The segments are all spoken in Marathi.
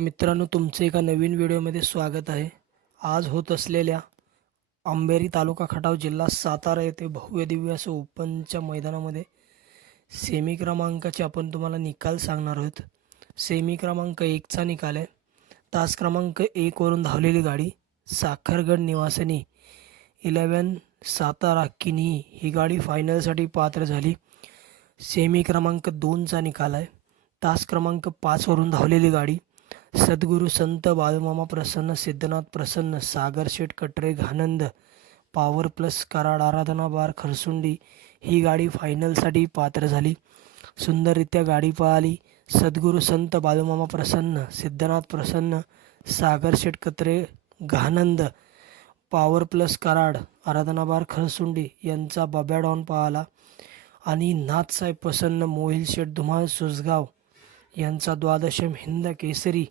मित्रांनो तुमचे एका नवीन व्हिडिओमध्ये स्वागत आहे. आज होत असलेल्या आंबेरी तालुका खटाव जिल्हा सातारा येथे भव्य दिव्य असं ओपनच्या मैदानामध्ये सेमी क्रमांकाचे आपण तुम्हाला निकाल सांगणार आहोत. सेमी क्रमांक एकचा निकाल आहे. तास क्रमांक एकवरून धावलेली गाडी साखरगड निवासिनी इलेवन सातारा किनी ही गाडी फायनलसाठी पात्र झाली. सेमी क्रमांक दोनचा निकाल आहे. तास क्रमांक पाचवरून धावलेली गाडी सद्गुरू संत बाळूमामा प्रसन्न सिद्धनाथ प्रसन्न Sagar Sheth Katre Ghanand power plus Karad Aradhana bar Kharsundi ही गाडी फायनलसाठी पात्र झाली. सुंदररित्या गाडी पळाली. सद्गुरू संत बाळूमामा प्रसन्न सिद्धनाथ प्रसन्न Sagar Sheth Katre Ghanand power plus Karad Aradhana bar Kharsundi यांचा बब्या डॉन पळाला. आणि नाथसाहेब प्रसन्न मोहिल शेठ धुमाळ सुसगाव यांचा द्वादशम हिंद केसरी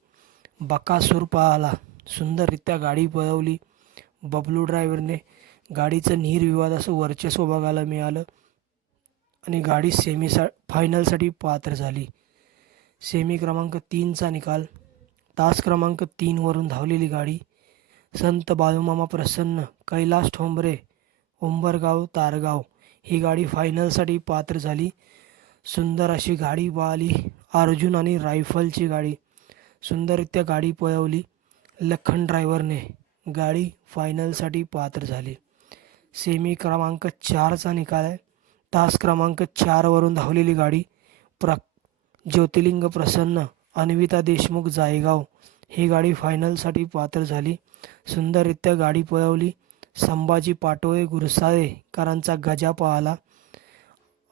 बकासूर पळाला सुंदररित्या गाडी पळवली. बबलू ड्रायव्हरने गाडीचं निर्विवाद असं वर्चस्व बघायला मिळालं आणि गाडी सेमीसा फायनलसाठी पात्र झाली. सेमी क्रमांक तीनचा निकाल तास क्रमांक तीनवरून धावलेली गाडी संत बालुमामा प्रसन्न कैलास ठोंबरे उंबरगाव तारगाव ही गाडी फायनलसाठी पात्र झाली. सुंदर अशी गाडी पळाली अर्जुन आणि रायफलची गाडी सुंदररित्या गाडी पळवली. लखन ड्रायव्हरने गाडी फायनलसाठी पात्र झाली. सेमी क्रमांक चारचा निकाल आहे. तास क्रमांक चारवरून धावलेली गाडी प्र ज्योतिर्लिंग प्रसन्न अन्विता देशमुख जायगाव ही गाडी फायनलसाठी पात्र झाली. सुंदररित्या गाडी पळवली. संभाजी पाटोळे गुरसाळेकरांचा गजा पळाला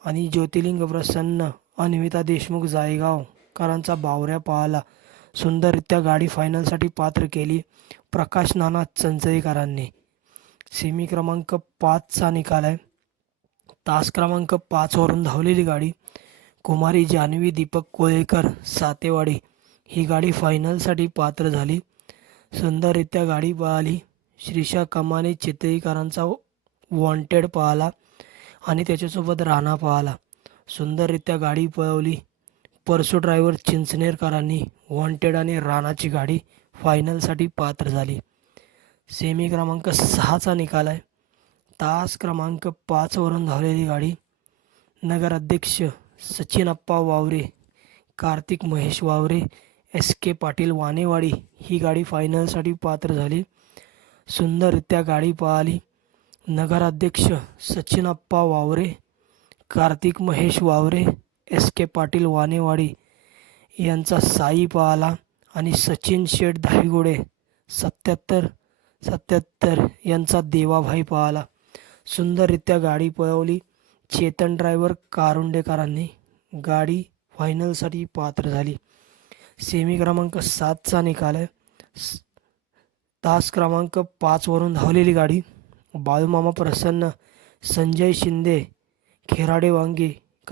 आणि ज्योतिर्लिंग प्रसन्न अन्विता देशमुख जायगावकरांचा बावऱ्या पळाला. सुंदररित्या गाडी फायनलसाठी पात्र केली. प्रकाश नाना चंचईकरांनी. सेमी क्रमांक पाचचा निकाल आहे. तास क्रमांक पाचवरून धावलेली गाडी कुमारी जान्हवी दीपक कोळेकर सातेवाडी ही गाडी फायनलसाठी पात्र झाली. सुंदररित्या गाडी पळाली. श्रीषा कमाने चितळीकरांचा वॉन्टेड पळाला आणि त्याच्यासोबत राणा पळाला. सुंदररित्या गाडी पळवली. परसो ड्रायव्हर चिंचनेरकरांनी वॉन्टेड आणि राणाची गाडी फायनलसाठी पात्र झाली. सेमी क्रमांक सहाचा निकाल आहे. तास क्रमांक पाचवरून धावलेली गाडी नगराध्यक्ष सचिन अप्पा वावरे कार्तिक महेश वावरे एस के पाटील वानेवाडी ही गाडी फायनलसाठी पात्र झाली. सुंदररित्या गाडी पळाली. नगराध्यक्ष सचिन अप्पा वावरे कार्तिक महेश वावरे एस के पाटील वानेवाडी यांचा साई पळाला आणि सचिन शेठ धाईगोडे सत्याहत्तर सत्याहत्तर यांचा देवाभाई पळाला सुंदररित्या गाडी पळवली. चेतन ड्रायव्हर कारुंडेकरांनी गाडी फायनलसाठी पात्र झाली. सेमी क्रमांक सातचा निकाल आहे. स- तास क्रमांक पाचवरून धावलेली गाडी बाळूमामा प्रसन्न संजय शिंदे खेराडे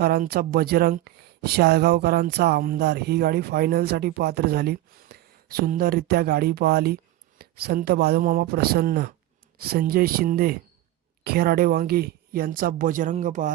वांगीकरांचा बजरंग शाळगावकरांचा आमदार. ही गाडी फायनलसाठी पात्र झाली. सुंदररित्या गाडी पळाली संत बालूमामा प्रसन्न. संजय शिंदे खेराडे वांगी यांचा बजरंग पळाला